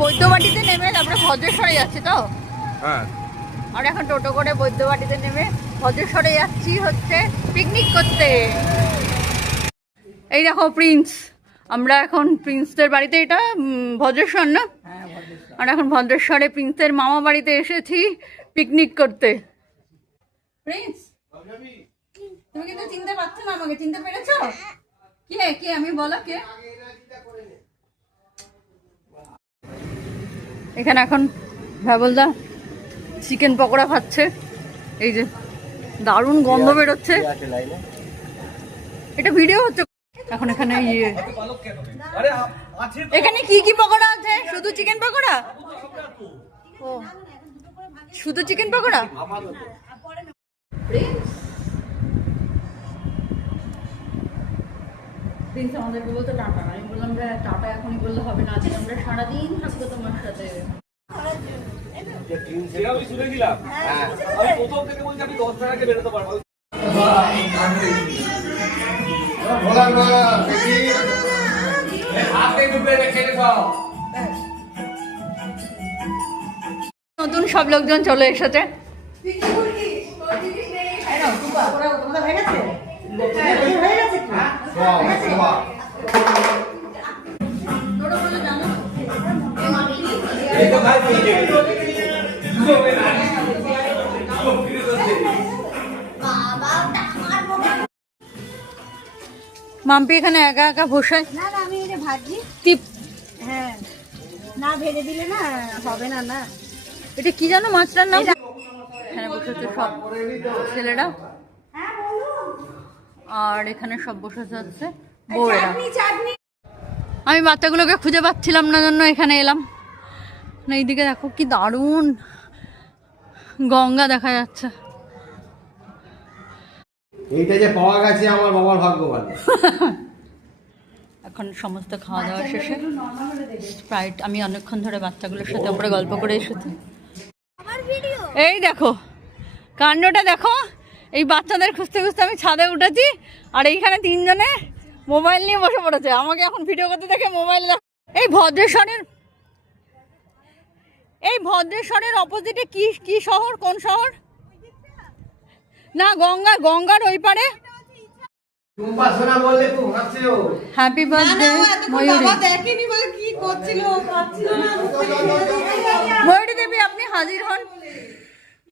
বৈদ্যবাটিতে নেমে তারপরে ভদ্রেশ্বরে যাচ্ছি তো। হ্যাঁ, আর এখন টোটো করে বৈদ্যবাটিতে নেমে ভদ্রেশ্বরে যাচ্ছি হচ্ছে পিকনিক করতে। এই দেখো প্রিন্স, আমরা এখন প্রিন্সদের বাড়িতে, এটা ভদ্রেশ্বর না? আর এখন ভদ্রেশ্বরে প্রিন্সের মামা বাড়িতে এসেছি পিকনিক করতে। প্রিন্স, তুমি কিন্তু চিনতে পারছো না আমাকে, চিনতে পেরেছো? কে কে আমি বলো কে? এখানে এখন ভাবলদা চিকেন পকোড়া খাচ্ছে, এই যে দারুণ গন্ধ বেরোচ্ছে। এটা ভিডিও হচ্ছে এখন। এখানে এখানে কি কি পকোড়া আছে? শুধু চিকেন পকোড়া? ও, শুধু চিকেন পকোড়া। প্রিন্স আমাদেরকে বলতো টাটা, আমি বললাম টাটা এখনই বললে হবে না, আজকে আমরা সারাদিন থাকবো তোমার সাথে। নতুন সব লোকজন চলে এসেছে। মাম্পি এখানে একা একা বসে। না না, আমি এটা ভাজি। কি? হ্যাঁ, না ভেজে দিলে না হবে না। না, এটা কি জানো মাছটার নাম? এখানে বসেছে সব ছেলেরা, আর এখানে সব বসে যাচ্ছে বউয়েরা। আমি বাচ্চাগুলোকে খুঁজে পাচ্ছিলাম না জন্য এখানে এলাম। না, এইদিকে দেখো কি দারুণ গঙ্গা দেখা যাচ্ছে। এইটা যে পাওয়া গেছে আমার বাবার ভাগ্য ভালো। এখন সমস্ত খাওয়া দাওয়া শেষে স্প্রাইট, আমি অনেকক্ষণ ধরে বাচ্চাগুলোর সাথে আমরা গল্প করে এসেছি। এই দেখো কাণ্ডটা দেখো, এই বাচ্চাদের খুঁজতে খুঁজতে আমি ছাদে উঠেছি, আর এইখানে তিনজনে মোবাইল নিয়ে বসে পড়েছে। আমাকে এখন ভিডিও করতে দেখে মোবাইল। এই ভদ্রেশ্বরের অপোজিটে কি কি শহর? কোন শহর? না, গঙ্গার ওই পারে। হ্যাপি বার্থডে ময়ূরী। ময়ূরী দেবী, আপনি হাজির হন।